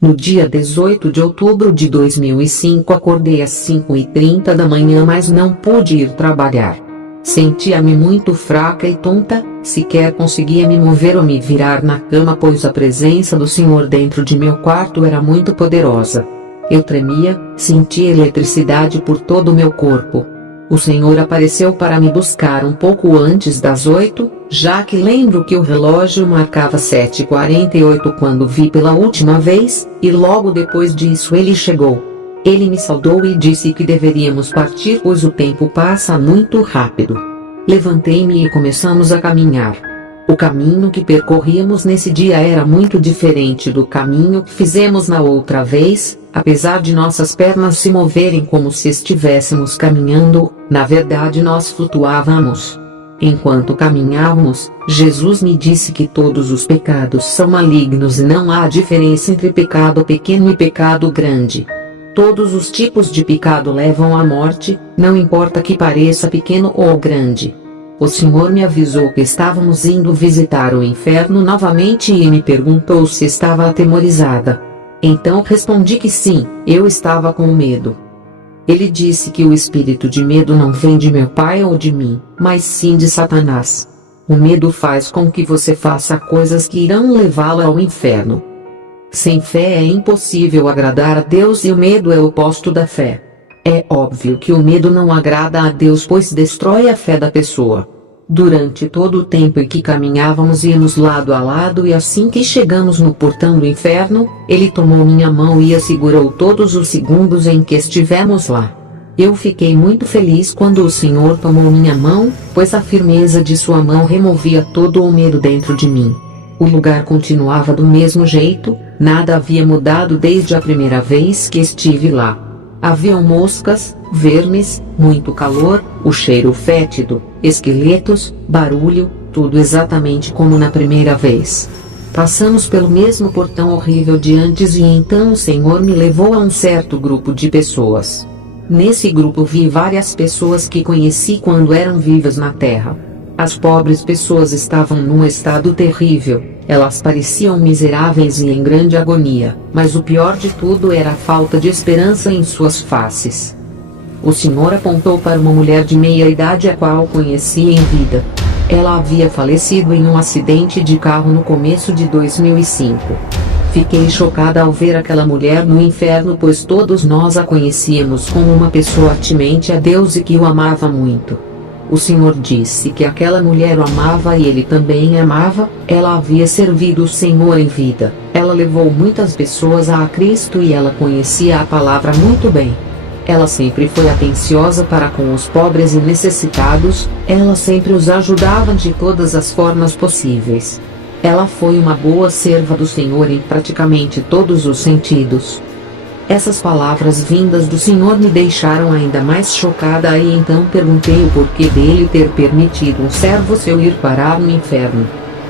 No dia 18 de outubro de 2005 acordei às 5h30 da manhã, mas não pude ir trabalhar. Sentia-me muito fraca e tonta, sequer conseguia me mover ou me virar na cama, pois a presença do Senhor dentro de meu quarto era muito poderosa. Eu tremia, sentia eletricidade por todo o meu corpo. O Senhor apareceu para me buscar um pouco antes das 8, já que lembro que o relógio marcava 7h48 quando vi pela última vez, e logo depois disso ele chegou. Ele me saudou e disse que deveríamos partir, pois o tempo passa muito rápido. Levantei-me e começamos a caminhar. O caminho que percorríamos nesse dia era muito diferente do caminho que fizemos na outra vez. Apesar de nossas pernas se moverem como se estivéssemos caminhando, na verdade nós flutuávamos. Enquanto caminhávamos, Jesus me disse que todos os pecados são malignos e não há diferença entre pecado pequeno e pecado grande. Todos os tipos de pecado levam à morte, não importa que pareça pequeno ou grande. O Senhor me avisou que estávamos indo visitar o inferno novamente e me perguntou se estava atemorizada. Então respondi que sim, eu estava com medo. Ele disse que o espírito de medo não vem de meu pai ou de mim, mas sim de Satanás. O medo faz com que você faça coisas que irão levá-lo ao inferno. Sem fé é impossível agradar a Deus e o medo é o oposto da fé. É óbvio que o medo não agrada a Deus, pois destrói a fé da pessoa. Durante todo o tempo em que caminhávamos íamos lado a lado e assim que chegamos no portão do inferno, ele tomou minha mão e a segurou todos os segundos em que estivemos lá. Eu fiquei muito feliz quando o Senhor tomou minha mão, pois a firmeza de sua mão removia todo o medo dentro de mim. O lugar continuava do mesmo jeito, nada havia mudado desde a primeira vez que estive lá. Haviam moscas, vermes, muito calor, o cheiro fétido, esqueletos, barulho, tudo exatamente como na primeira vez. Passamos pelo mesmo portão horrível de antes e então o Senhor me levou a um certo grupo de pessoas. Nesse grupo vi várias pessoas que conheci quando eram vivas na terra. As pobres pessoas estavam num estado terrível, elas pareciam miseráveis e em grande agonia, mas o pior de tudo era a falta de esperança em suas faces. O Senhor apontou para uma mulher de meia idade a qual conheci em vida. Ela havia falecido em um acidente de carro no começo de 2005. Fiquei chocada ao ver aquela mulher no inferno, pois todos nós a conhecíamos como uma pessoa temente a Deus e que o amava muito. O Senhor disse que aquela mulher o amava e ele também amava, ela havia servido o Senhor em vida, ela levou muitas pessoas a Cristo e ela conhecia a palavra muito bem. Ela sempre foi atenciosa para com os pobres e necessitados, ela sempre os ajudava de todas as formas possíveis. Ela foi uma boa serva do Senhor em praticamente todos os sentidos. Essas palavras vindas do Senhor me deixaram ainda mais chocada e então perguntei o porquê dele ter permitido um servo seu ir parar no inferno.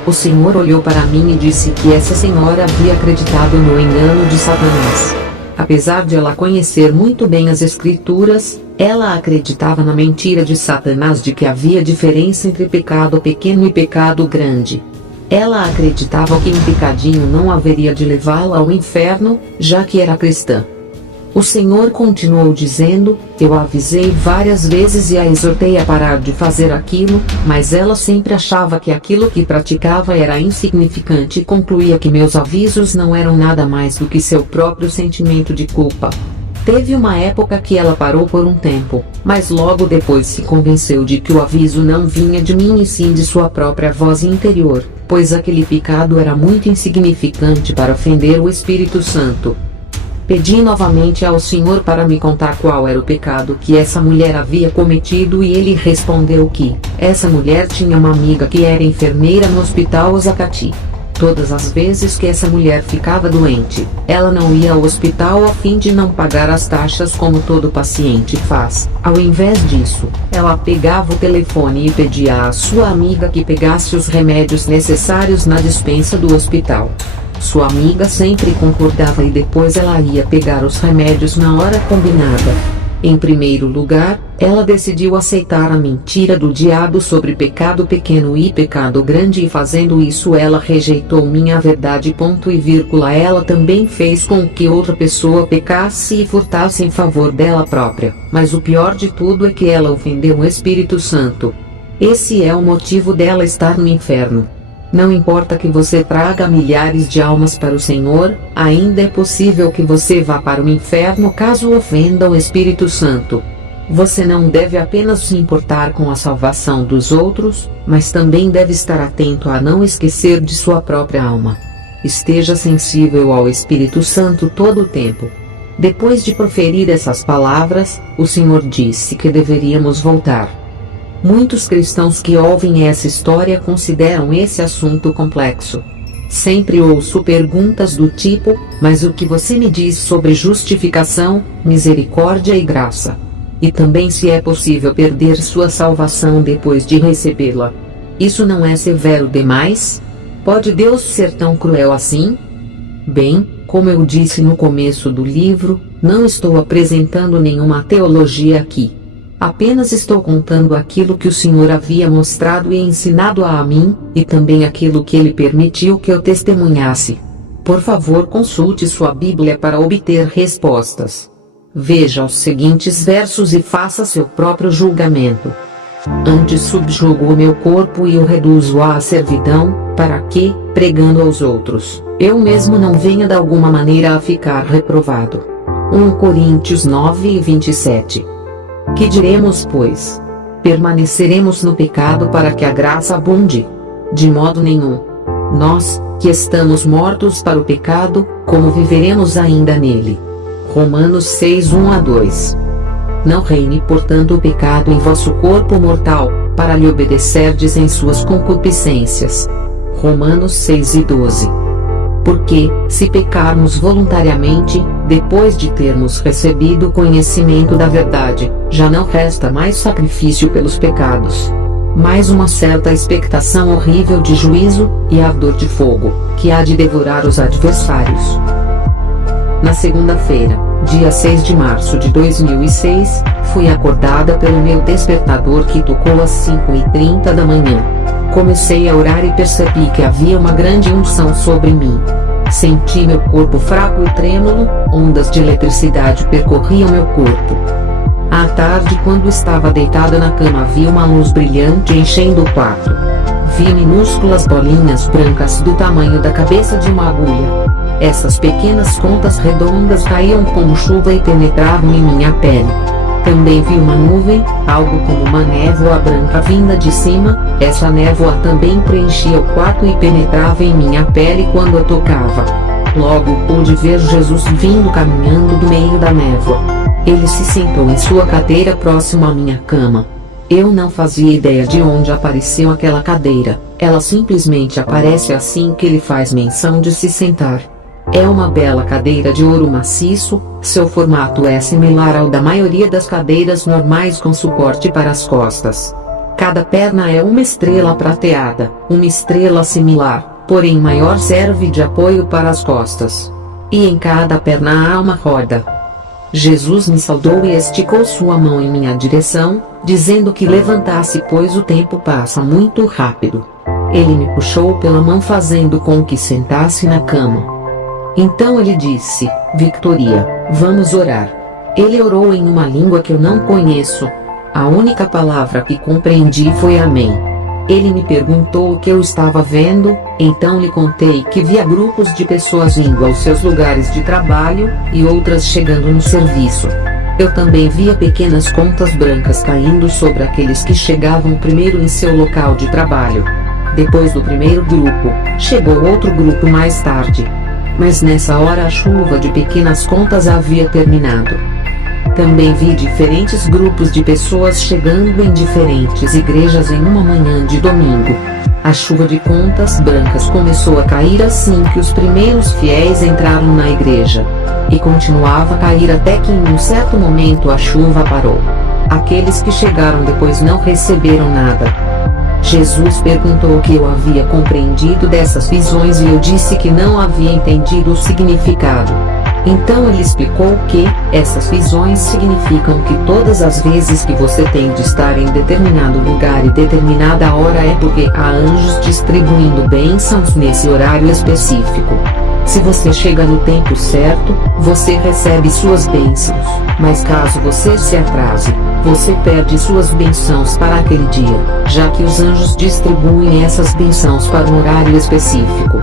O Senhor olhou para mim e disse que essa senhora havia acreditado no engano de Satanás. Apesar de ela conhecer muito bem as Escrituras, ela acreditava na mentira de Satanás de que havia diferença entre pecado pequeno e pecado grande. Ela acreditava que um pecadinho não haveria de levá-la ao inferno, já que era cristã. O Senhor continuou dizendo, eu a avisei várias vezes e a exortei a parar de fazer aquilo, mas ela sempre achava que aquilo que praticava era insignificante e concluía que meus avisos não eram nada mais do que seu próprio sentimento de culpa. Teve uma época que ela parou por um tempo, mas logo depois se convenceu de que o aviso não vinha de mim e sim de sua própria voz interior, pois aquele pecado era muito insignificante para ofender o Espírito Santo. Pedi novamente ao Senhor para me contar qual era o pecado que essa mulher havia cometido e ele respondeu que essa mulher tinha uma amiga que era enfermeira no hospital Zacati. Todas as vezes que essa mulher ficava doente, ela não ia ao hospital a fim de não pagar as taxas como todo paciente faz. Ao invés disso, ela pegava o telefone e pedia à sua amiga que pegasse os remédios necessários na despensa do hospital. Sua amiga sempre concordava e depois ela ia pegar os remédios na hora combinada. Em primeiro lugar, ela decidiu aceitar a mentira do diabo sobre pecado pequeno e pecado grande, e fazendo isso ela rejeitou minha verdade. Ponto e vírgula. Ela também fez com que outra pessoa pecasse e furtasse em favor dela própria. Mas o pior de tudo é que ela ofendeu o Espírito Santo. Esse é o motivo dela estar no inferno. Não importa que você traga milhares de almas para o Senhor, ainda é possível que você vá para o inferno caso ofenda o Espírito Santo. Você não deve apenas se importar com a salvação dos outros, mas também deve estar atento a não esquecer de sua própria alma. Esteja sensível ao Espírito Santo todo o tempo. Depois de proferir essas palavras, o Senhor disse que deveríamos voltar. Muitos cristãos que ouvem essa história consideram esse assunto complexo. Sempre ouço perguntas do tipo: mas o que você me diz sobre justificação, misericórdia e graça? E também se é possível perder sua salvação depois de recebê-la. Isso não é severo demais? Pode Deus ser tão cruel assim? Bem, como eu disse no começo do livro, não estou apresentando nenhuma teologia aqui. Apenas estou contando aquilo que o Senhor havia mostrado e ensinado a mim, e também aquilo que Ele permitiu que eu testemunhasse. Por favor, consulte sua Bíblia para obter respostas. Veja os seguintes versos e faça seu próprio julgamento. Antes subjugo o meu corpo e o reduzo à servidão, para que, pregando aos outros, eu mesmo não venha de alguma maneira a ficar reprovado. 1 Coríntios 9:27. Que diremos, pois? Permaneceremos no pecado para que a graça abunde? De modo nenhum. Nós, que estamos mortos para o pecado, como viveremos ainda nele? Romanos 6:1-2. Não reine, portanto, o pecado em vosso corpo mortal, para lhe obedecerdes em suas concupiscências. Romanos 6:12. Porque, se pecarmos voluntariamente, depois de termos recebido o conhecimento da verdade, já não resta mais sacrifício pelos pecados, mas uma certa expectação horrível de juízo, e ardor de fogo, que há de devorar os adversários. Na segunda-feira, dia 6 de março de 2006, fui acordada pelo meu despertador que tocou às 5:30 da manhã. Comecei a orar e percebi que havia uma grande unção sobre mim. Senti meu corpo fraco e trêmulo, ondas de eletricidade percorriam meu corpo. À tarde, quando estava deitada na cama, vi uma luz brilhante enchendo o quarto. Vi minúsculas bolinhas brancas do tamanho da cabeça de uma agulha. Essas pequenas contas redondas caíam como chuva e penetravam em minha pele. Também vi uma nuvem, algo como uma névoa branca vinda de cima. Essa névoa também preenchia o quarto e penetrava em minha pele quando eu tocava. Logo pude ver Jesus vindo caminhando do meio da névoa. Ele se sentou em sua cadeira próximo à minha cama. Eu não fazia ideia de onde apareceu aquela cadeira. Ela simplesmente aparece assim que ele faz menção de se sentar. É uma bela cadeira de ouro maciço, seu formato é similar ao da maioria das cadeiras normais com suporte para as costas. Cada perna é uma estrela prateada, uma estrela similar, porém maior, serve de apoio para as costas. E em cada perna há uma roda. Jesus me saudou e esticou sua mão em minha direção, dizendo que levantasse, pois o tempo passa muito rápido. Ele me puxou pela mão, fazendo com que sentasse na cama. Então ele disse: Victoria, vamos orar. Ele orou em uma língua que eu não conheço. A única palavra que compreendi foi amém. Ele me perguntou o que eu estava vendo, então lhe contei que via grupos de pessoas indo aos seus lugares de trabalho, e outras chegando no serviço. Eu também via pequenas contas brancas caindo sobre aqueles que chegavam primeiro em seu local de trabalho. Depois do primeiro grupo, chegou outro grupo mais tarde. Mas nessa hora a chuva de pequenas contas havia terminado. Também vi diferentes grupos de pessoas chegando em diferentes igrejas em uma manhã de domingo. A chuva de contas brancas começou a cair assim que os primeiros fiéis entraram na igreja. E continuava a cair até que em um certo momento a chuva parou. Aqueles que chegaram depois não receberam nada. Jesus perguntou o que eu havia compreendido dessas visões e eu disse que não havia entendido o significado. Então ele explicou que essas visões significam que todas as vezes que você tem de estar em determinado lugar e determinada hora é porque há anjos distribuindo bênçãos nesse horário específico. Se você chega no tempo certo, você recebe suas bênçãos, mas caso você se atrase, você perde suas bênçãos para aquele dia, já que os anjos distribuem essas bênçãos para um horário específico.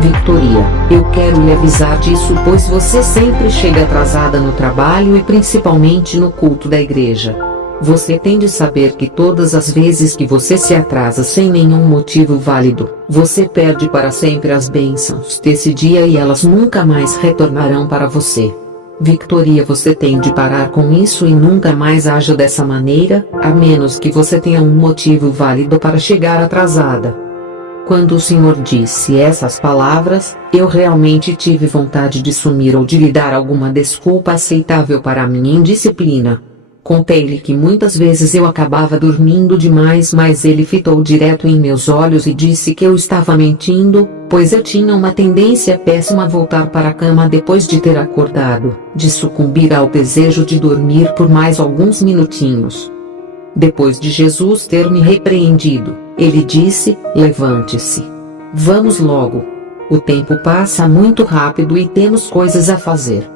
Victoria, eu quero lhe avisar disso pois você sempre chega atrasada no trabalho e principalmente no culto da igreja. Você tem de saber que todas as vezes que você se atrasa sem nenhum motivo válido, você perde para sempre as bênçãos desse dia e elas nunca mais retornarão para você. Victoria, você tem de parar com isso e nunca mais haja dessa maneira, a menos que você tenha um motivo válido para chegar atrasada. Quando o Senhor disse essas palavras, eu realmente tive vontade de sumir ou de lhe dar alguma desculpa aceitável para a minha indisciplina. Contei-lhe que muitas vezes eu acabava dormindo demais, mas ele fitou direto em meus olhos e disse que eu estava mentindo, pois eu tinha uma tendência péssima a voltar para a cama depois de ter acordado, de sucumbir ao desejo de dormir por mais alguns minutinhos. Depois de Jesus ter me repreendido, ele disse: levante-se. Vamos logo. O tempo passa muito rápido e temos coisas a fazer.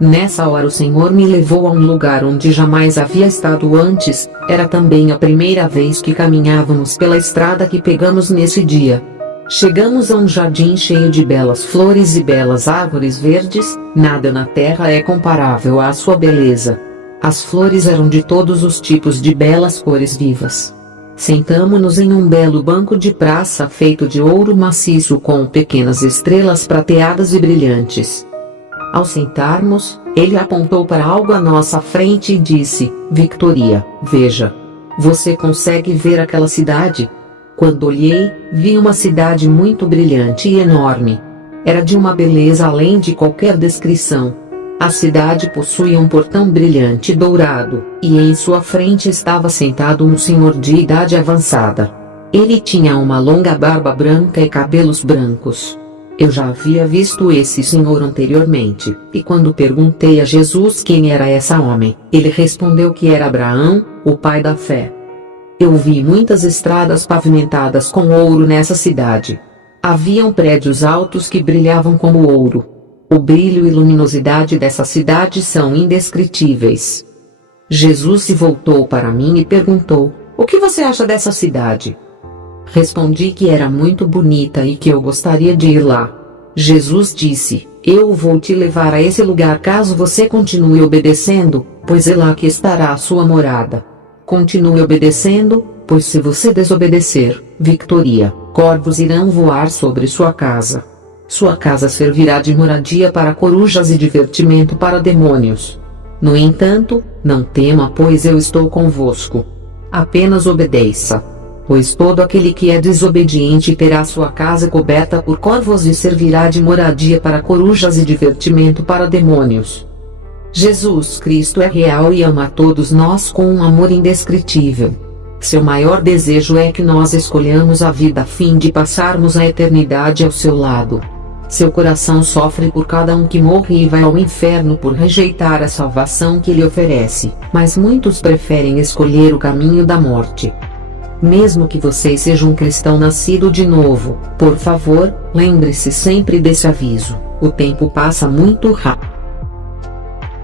Nessa hora o Senhor me levou a um lugar onde jamais havia estado antes, era também a primeira vez que caminhávamos pela estrada que pegamos nesse dia. Chegamos a um jardim cheio de belas flores e belas árvores verdes, nada na terra é comparável à sua beleza. As flores eram de todos os tipos de belas cores vivas. Sentamo-nos em um belo banco de praça feito de ouro maciço com pequenas estrelas prateadas e brilhantes. Ao sentarmos, ele apontou para algo à nossa frente e disse: Victoria, veja. Você consegue ver aquela cidade? Quando olhei, vi uma cidade muito brilhante e enorme. Era de uma beleza além de qualquer descrição. A cidade possuía um portão brilhante dourado, e em sua frente estava sentado um senhor de idade avançada. Ele tinha uma longa barba branca e cabelos brancos. Eu já havia visto esse senhor anteriormente, e quando perguntei a Jesus quem era esse homem, ele respondeu que era Abraão, o pai da fé. Eu vi muitas estradas pavimentadas com ouro nessa cidade. Haviam prédios altos que brilhavam como ouro. O brilho e luminosidade dessa cidade são indescritíveis. Jesus se voltou para mim e perguntou: o que você acha dessa cidade? Respondi que era muito bonita e que eu gostaria de ir lá. Jesus disse: eu vou te levar a esse lugar caso você continue obedecendo, pois é lá que estará a sua morada. Continue obedecendo, pois se você desobedecer, Victoria, corvos irão voar sobre sua casa. Sua casa servirá de moradia para corujas e divertimento para demônios. No entanto, não tema, pois eu estou convosco. Apenas obedeça. Pois todo aquele que é desobediente terá sua casa coberta por corvos e servirá de moradia para corujas e divertimento para demônios. Jesus Cristo é real e ama a todos nós com um amor indescritível. Seu maior desejo é que nós escolhamos a vida a fim de passarmos a eternidade ao seu lado. Seu coração sofre por cada um que morre e vai ao inferno por rejeitar a salvação que ele oferece, mas muitos preferem escolher o caminho da morte. Mesmo que você seja um cristão nascido de novo, por favor, lembre-se sempre desse aviso: o tempo passa muito rápido.